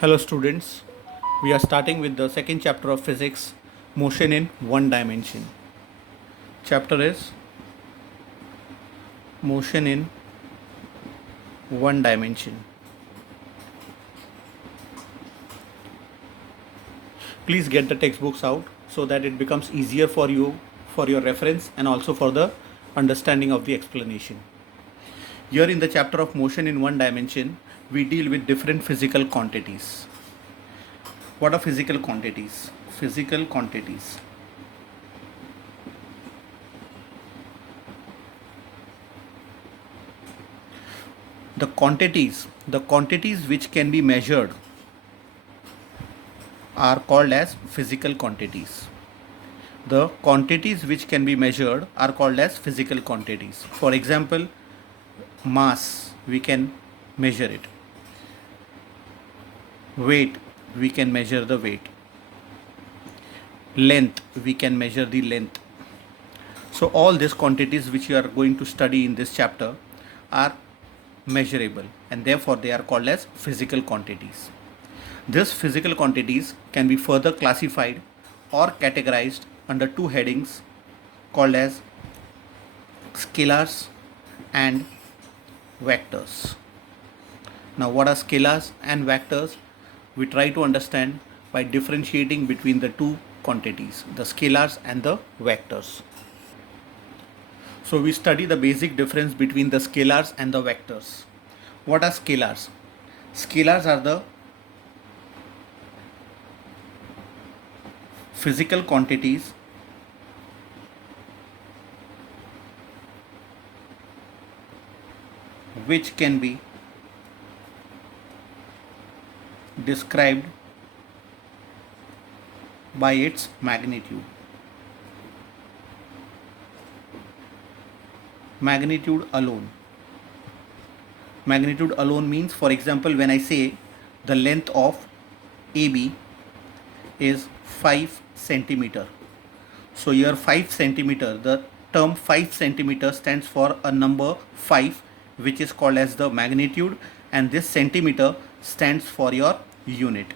Hello students, we are starting with the second chapter of physics, motion in one dimension. Chapter is motion in one dimension. Please get the textbooks out so that it becomes easier for you for your reference and also for the understanding of the explanation. Here in the chapter of motion in one dimension, we deal with different physical quantities. What are physical quantities? Physical quantities. The quantities which can be measured are called as physical quantities. The quantities which can be measured are called as physical quantities. For example, mass, we can measure it. Weight, we can measure the weight. Length, we can measure the length. So all these quantities which you are going to study in this chapter are measurable, and therefore they are called as physical quantities. These physical quantities can be further classified or categorized under two headings called as scalars and vectors. Now, what are scalars and vectors? We try to understand by differentiating between the two quantities, the scalars and the vectors. So we study the basic difference between the scalars and the vectors. What are scalars? Scalars are the physical quantities which can be described by its magnitude. Magnitude alone. Magnitude alone means, for example, when I say the length of AB is 5 centimeter. So here 5 centimeter, the term 5 centimeter stands for a number 5 which is called as the magnitude, and this centimeter stands for your unit.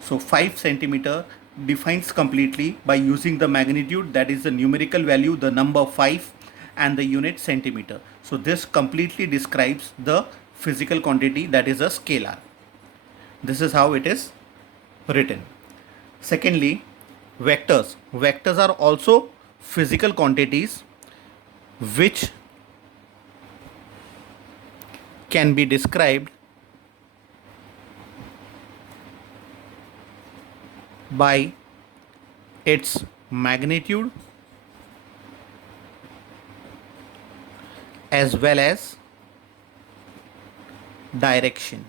So 5 centimeter defines completely by using the magnitude, that is the numerical value, the number 5, and the unit centimeter. So this completely describes the physical quantity, that is a scalar. This is how it is written. Secondly, vectors. Vectors are also physical quantities which can be described by its magnitude as well as direction.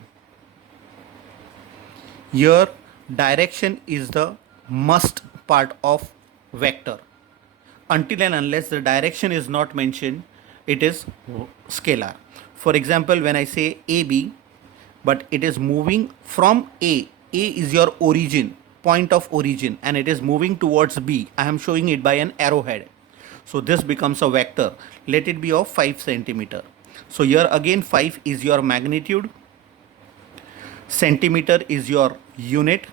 Here direction is the must part of vector. Until and unless the direction is not mentioned, it is scalar. For example, when I say AB, but it is moving from A is your origin, point of origin, and it is moving towards B. I am showing it by an arrowhead. So this becomes a vector. Let it be of 5 centimeter. So here again 5 is your magnitude, centimeter is your unit,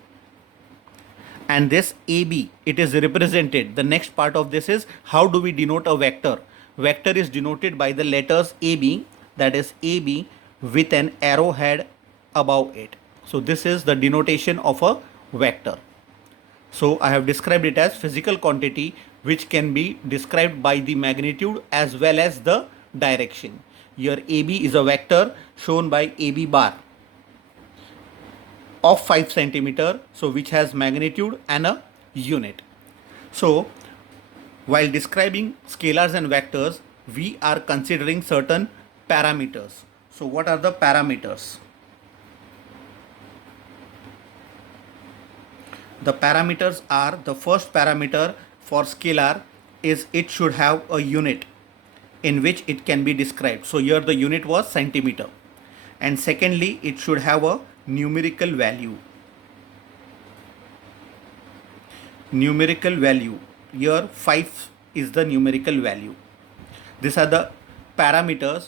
and this AB, it is represented. The next part of this is how do we denote a vector? Vector is denoted by the letters AB, that is AB with an arrowhead above it. So this is the denotation of a vector. So I have described it as physical quantity which can be described by the magnitude as well as the direction. Here AB is a vector shown by AB bar of 5 centimeter, so which has magnitude and a unit. So while describing scalars and vectors, we are considering certain parameters. So what are the parameters? The parameters are, the first parameter for scalar is it should have a unit in which it can be described. So here the unit was centimeter. And secondly, it should have a numerical value. Numerical value. Here 5 is the numerical value. These are the parameters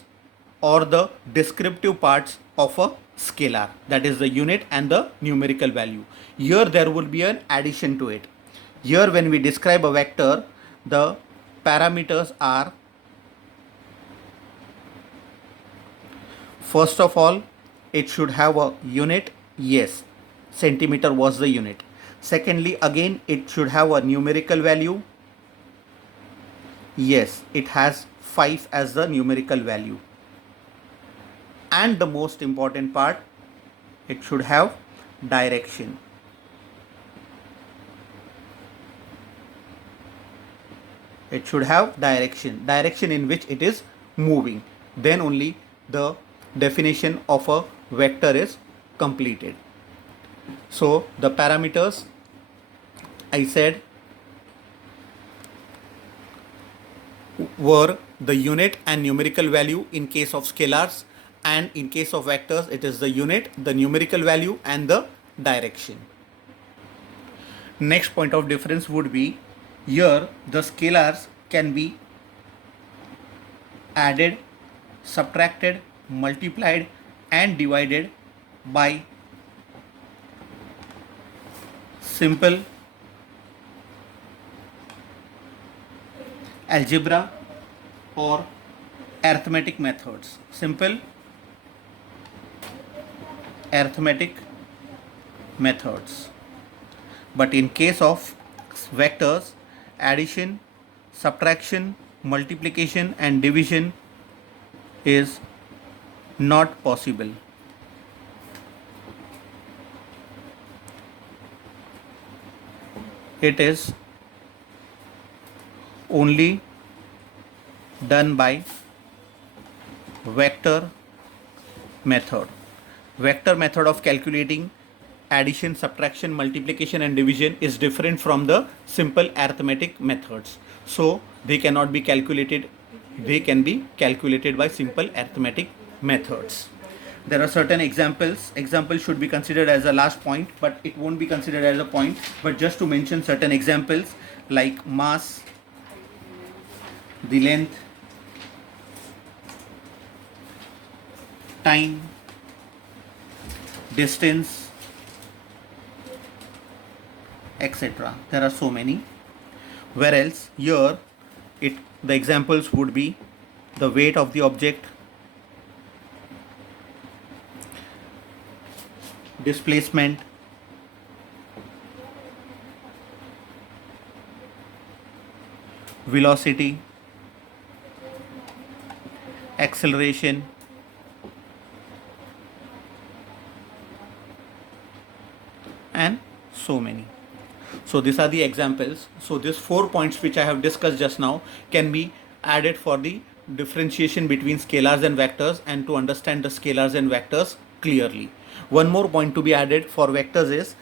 or the descriptive parts of a scalar, that is the unit and the numerical value. Here there will be an addition to it. Here when we describe a vector, the parameters are, first of all, it should have a unit. Yes, centimeter was the unit. Secondly, again it should have a numerical value. Yes, it has 5 as the numerical value. And the most important part, it should have direction. It should have direction in which it is moving. Then only the definition of a vector is completed. So the parameters, I said, were the unit and numerical value in case of scalars, and in case of vectors it is the unit, the numerical value and the direction. Next point of difference would be, here the scalars can be added, subtracted, multiplied and divided by simple algebra or arithmetic methods. Simple arithmetic methods. But in case of vectors, addition, subtraction, multiplication and division is not possible. It is only done by vector method. Vector method of calculating addition, subtraction, multiplication and division is different from the simple arithmetic methods. So they cannot be calculated, they can be calculated by simple arithmetic methods. There are certain examples. Examples should be considered as a last point, but it won't be considered as a point. But just to mention certain examples like mass, the length, time, distance, etc. There are so many. Whereas here the examples would be the weight of the object, displacement, velocity, acceleration, and so many. So these are the examples. So these 4 points which I have discussed just now can be added for the differentiation between scalars and vectors and to understand the scalars and vectors clearly. One more point to be added for vectors is,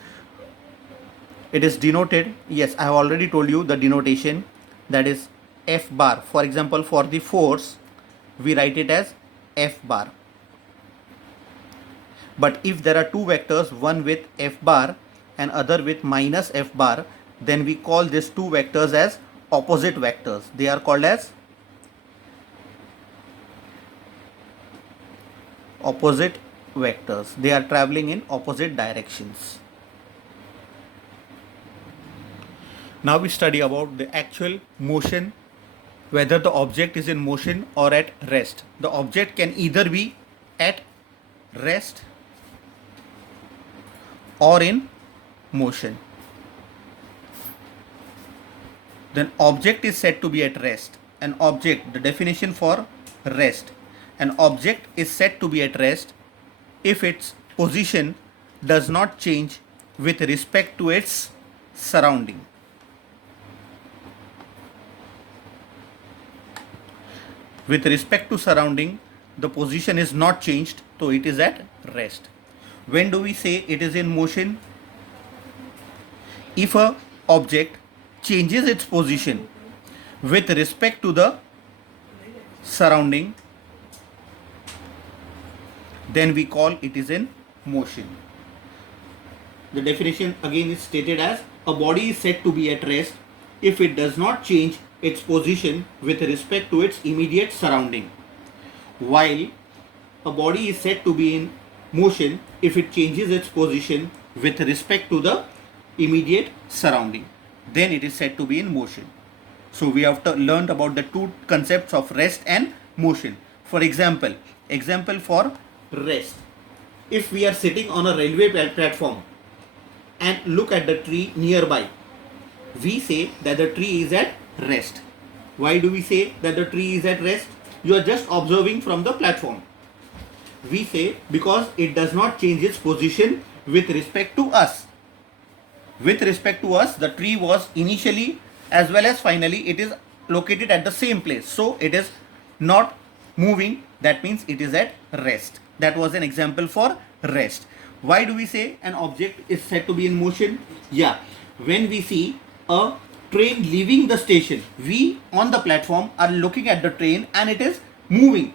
it is denoted, yes, I have already told you the denotation, that is F bar. For example, for the force we write it as F bar. But if there are two vectors, one with F bar and other with minus F bar, then we call these two vectors as opposite vectors. They are called as opposite vectors. They are traveling in opposite directions. Now we study about the actual motion, whether the object is in motion or at rest. The object can either be at rest or in motion. Then object is said to be at rest. An object, the definition for rest, an object is said to be at rest if its position does not change with respect to its surrounding. With respect to surrounding, the position is not changed, so it is at rest. When do we say it is in motion? If a object changes its position with respect to the surrounding, then we call it is in motion. The definition again is stated as, a body is said to be at rest if it does not change its position with respect to its immediate surrounding, while a body is said to be in motion if it changes its position with respect to the immediate surrounding. Then it is said to be in motion. So we have learned about the two concepts of rest and motion. For example for rest, if we are sitting on a railway platform and look at the tree nearby, we say that the tree is at rest. Why do we say that the tree is at rest? You are just observing from the platform. We say because it does not change its position with respect to us. With respect to us, the tree was initially as well as finally it is located at the same place. So it is not moving. That means it is at rest. That was an example for rest. Why do we say an object is said to be in motion? Yeah, when we see a train leaving the station, we on the platform are looking at the train and it is moving.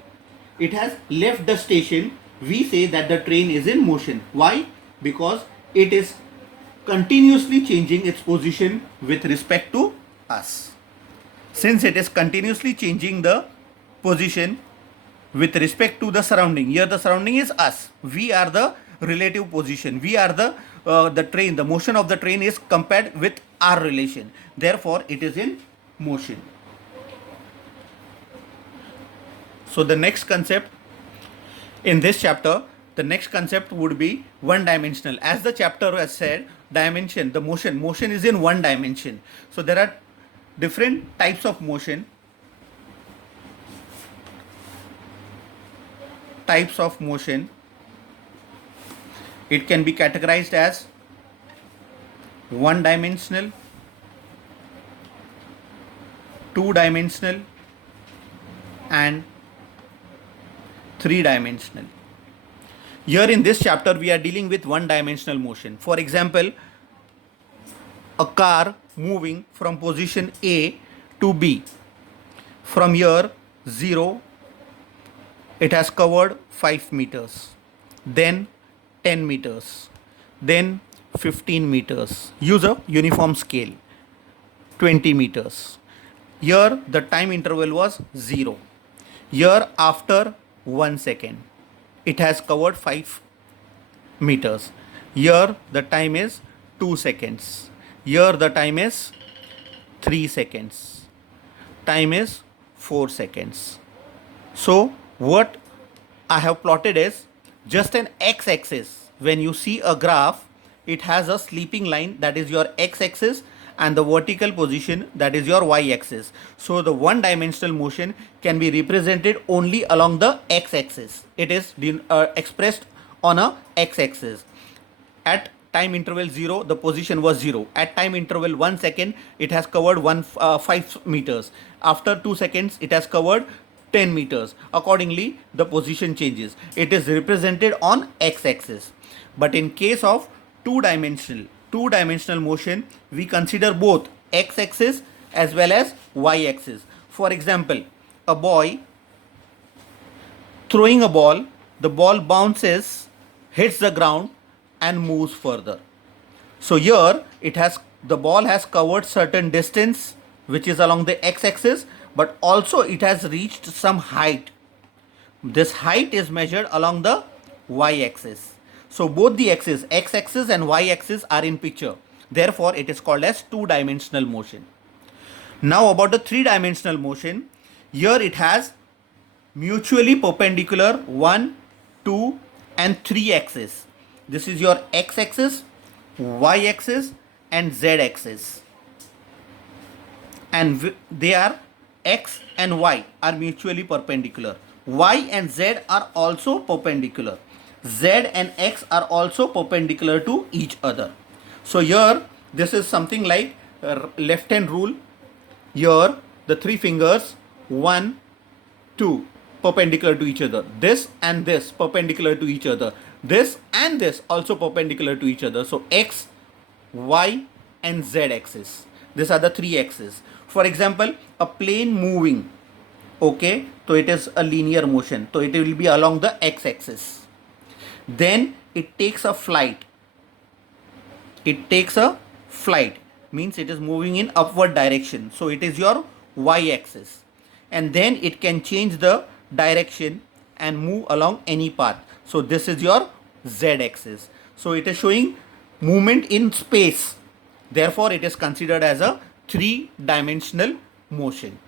It has left the station. We say that the train is in motion. Why? Because it is continuously changing its position with respect to us. Since it is continuously changing the position with respect to the surrounding, here the surrounding is us, we are the relative position, we are the train, the motion of the train is compared with our relation, therefore it is in motion. So the next concept in this chapter, the next concept would be one dimensional. As the chapter has said, dimension, the motion is in one dimension. So there are different types of motion. It can be categorized as one dimensional, two dimensional and three dimensional. Here in this chapter we are dealing with one dimensional motion. For example, a car moving from position A to B. From here 0, it has covered 5 meters, then 10 meters, then 15 meters. Use a uniform scale. 20 meters. Here the time interval was 0. Here after 1 second, it has covered 5 meters. Here the time is 2 seconds. Here the time is 3 seconds. Time is 4 seconds. So what I have plotted is just an x-axis. When you see a graph, it has a sleeping line, that is your x-axis, and the vertical position, that is your y-axis. So the one dimensional motion can be represented only along the x-axis. It is expressed on a x-axis. At time interval 0, the position was 0. At time interval 1 second, it has covered 5 meters. After 2 seconds, it has covered 10 meters. Accordingly, the position changes. It is represented on x-axis. But in case of two-dimensional motion, we consider both x-axis as well as y-axis. For example, a boy throwing a ball, the ball bounces, hits the ground and moves further. So here the ball has covered certain distance which is along the x-axis, but also it has reached some height. This height is measured along the y-axis. So both the axes, x-axis and y-axis, are in picture. Therefore, it is called as two-dimensional motion. Now about the three-dimensional motion, here it has mutually perpendicular 1, 2 and 3 axes. This is your x-axis, y-axis and z-axis. And they are x and y are mutually perpendicular. Y and z are also perpendicular. Z and x are also perpendicular to each other. So here this is something like left hand rule. Here the three fingers 1, 2 perpendicular to each other. This and this perpendicular to each other. This and this also perpendicular to each other. So x, y and z axis. These are the three axes. For example, a plane moving. Okay, so it is a linear motion. So it will be along the x axis. Then it takes a flight. Means it is moving in upward direction. So it is your y axis. And then it can change the direction and move along any path. So this is your z-axis. So it is showing movement in space. Therefore, it is considered as a three-dimensional motion.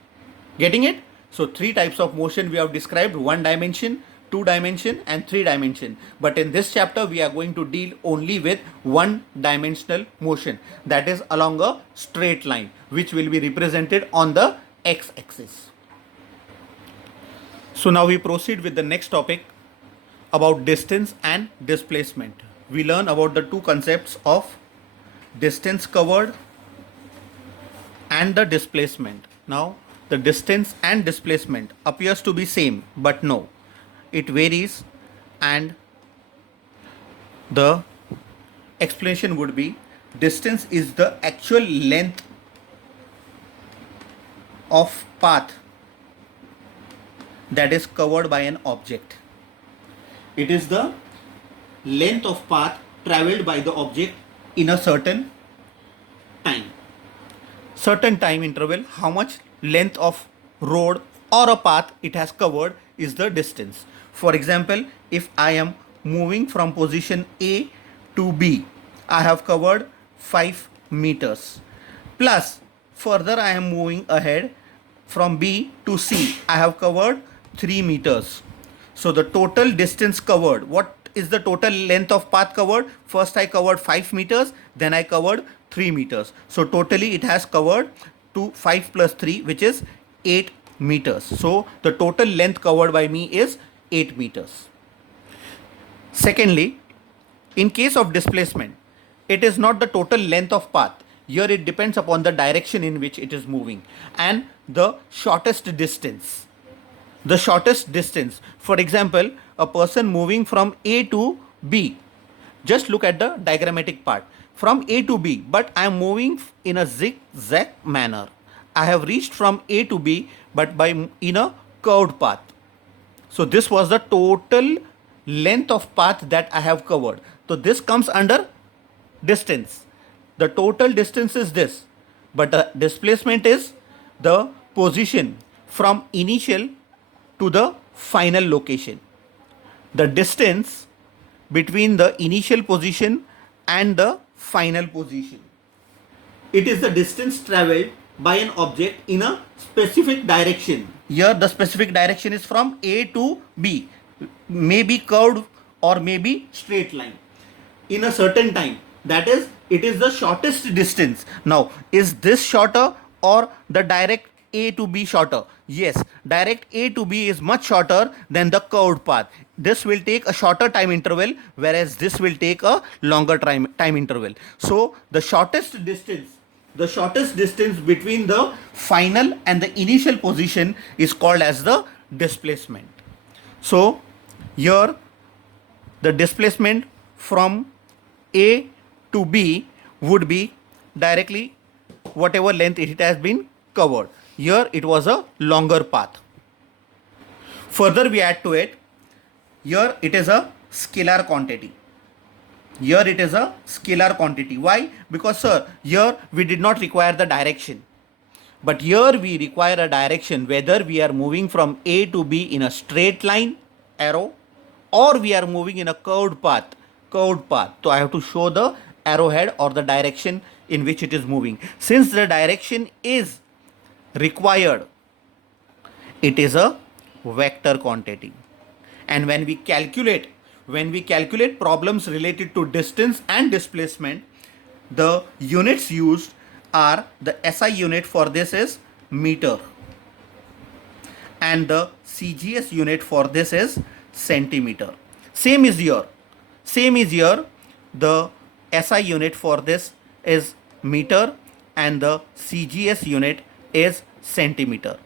Getting it? So three types of motion we have described: one dimension, two dimension, and three dimension. But in this chapter, we are going to deal only with one dimensional motion, that is along a straight line, which will be represented on the x-axis. So now we proceed with the next topic about distance and displacement. We learn about the two concepts of distance covered and the displacement. Now the distance and displacement appears to be same, but no, it varies, and the explanation would be: distance is the actual length of path that is covered by an object. It is the length of path traveled by the object in a certain time interval. How much length of road or a path it has covered is the distance. For example, if I am moving from position A to B, I have covered 5 meters, plus further I am moving ahead from B to C, I have covered 3 meters. So the total distance covered, what is the total length of path covered? First I covered 5 meters, then I covered 3 meters. So totally it has covered to 5 plus 3, which is 8 meters. So the total length covered by me is 8 meters. Secondly, in case of displacement, it is not the total length of path. Here it depends upon the direction in which it is moving and the shortest distance. The shortest distance. For example, a person moving from A to B. Just look at the diagrammatic part. From A to B, but I am moving in a zigzag manner. I have reached from A to B, but in a curved path. So this was the total length of path that I have covered. So this comes under distance. The total distance is this, but the displacement is the position from initial to the final location. The distance between the initial position and the final position. It is the distance traveled by an object in a specific direction. Here the specific direction is from A to B, may be curved or may be straight line, in a certain time. That is, it is the shortest distance. Now, is this shorter or the direct A to B shorter? Yes, direct A to B is much shorter than the curved path. This will take a shorter time interval, whereas this will take a longer time interval. So the shortest distance between the final and the initial position is called as the displacement. So here the displacement from A to B would be directly whatever length it has been covered. Here it was a longer path. Further we add to it, here it is a scalar quantity. Why? Because sir, here we did not require the direction. But here we require a direction, whether we are moving from A to B in a straight line arrow or we are moving in a curved path. So I have to show the arrowhead or the direction in which it is moving. Since the direction is required, it is a vector quantity. And when we calculate problems related to distance and displacement, the units used are, the SI unit for this is meter and the CGS unit for this is centimeter. Same is here. The SI unit for this is meter and the CGS unit is centimeter.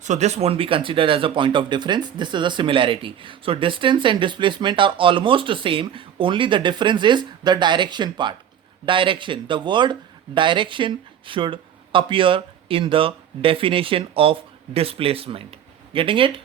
So this won't be considered as a point of difference. This is a similarity. So distance and displacement are almost the same. Only the difference is the direction part. Direction. The word direction should appear in the definition of displacement. Getting it?